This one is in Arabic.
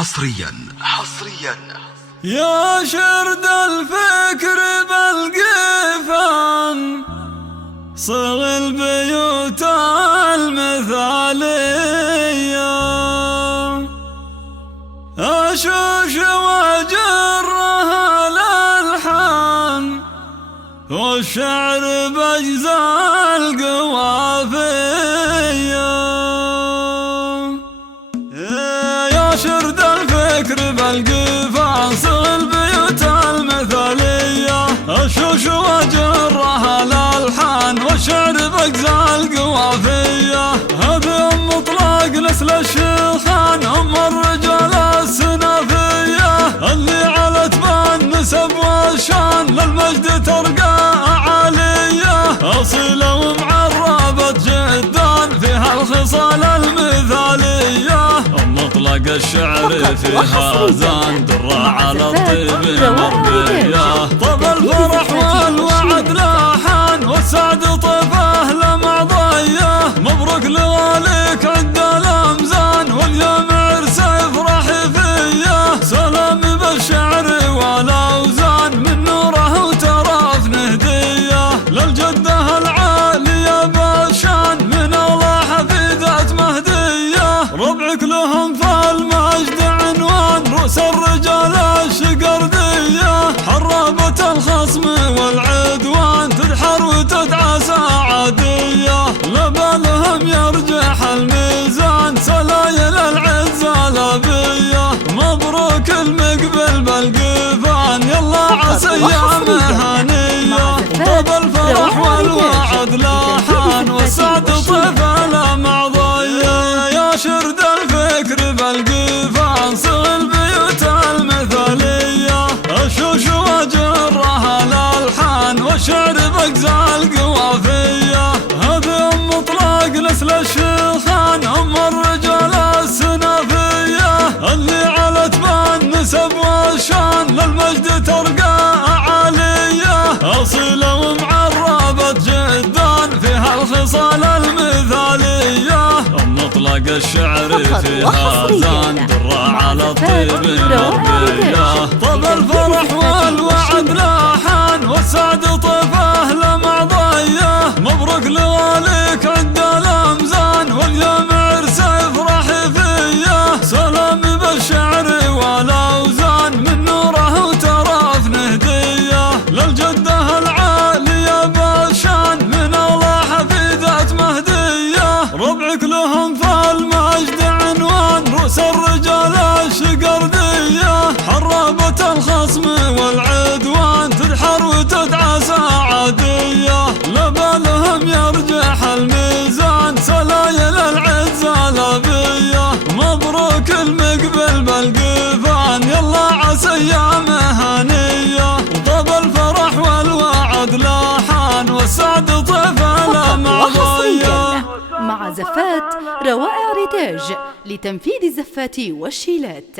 حصريا يا شرد الفكر بالقفان صغ البيوت المثالية، أشوش وجرها الألحان والشعر بأجزاء القوافية. يا شرد الفكر بالقفان صغ البيوت المثالية، أشوش وجرها الألحان والشعر بأجزاء القوافية. هذه أم مطلق نسل الشيخان، أم الرجال السنافية، اللي علت بان نسب والشان للمجد ترقى عالية. أصيلة ومعربة جدا فيها الخصال المثالية، أم مطلق الشعر فيها زان درة على الطيب مربية. طب الفرح والوعد لاحان والسعد طيفه لمعضية، مبروك لواليك عند الأمزان واليوم عرسه يفرح فيه. سلام بالشعر والأوزان من نوره وتراف نهدية، للجدة العالية بالشان من الله حفيدة مهدية. ربعك لهم في المجد عنوان رؤوس الرجال الشقردية، حرابة الخصم والعدوان تدحر وتدعى سعادية. لبالهم يرجح الميزان سلايل العزة الأبية، مبروك المقبل بالقفان يلا عسى أيام هنية. طاب الفرح والوعد لاحان والسعد طيف المعضية. يا شرد الفكر بالقفان صغ البيوت المثالية، أشوش وجرها الألحان والشعر بأجزاء القوافية. هذه أم مطلق نسل الشيخان، أم الرجال السنافية، اللي علت بان نسب والشان للمجد ترقى عالية. أصيلة ومعربة جدا فيها الخصال المثالية، أم مطلق الشعر فيها زان درة على الطيب مربية. طب الفرح والوعد لاحان والسعد طيفه لمعضية، مبروك لواليك عند الأمزان واليوم عرسه يفرح فيه. سلام بالشعر والأوزان من نوره وتراف نهدية، للجدة العالية بالشان من الله حفيدة مهدية. ربعك لهم في المجد عنوان رؤوس الرجال الشقردية، حرابة الخصم والعدوان تدحر وتدعى سعادية. لبالهم يرجح الميزان سلايل العزة الأبية، مبروك المقبل بالقفان يلا عسى أيام هنية. طاب الفرح والوعد لاحان والسعد طيف المعضية. مع زفات روائع ريتاج لتنفيذ الزفات والشيلات.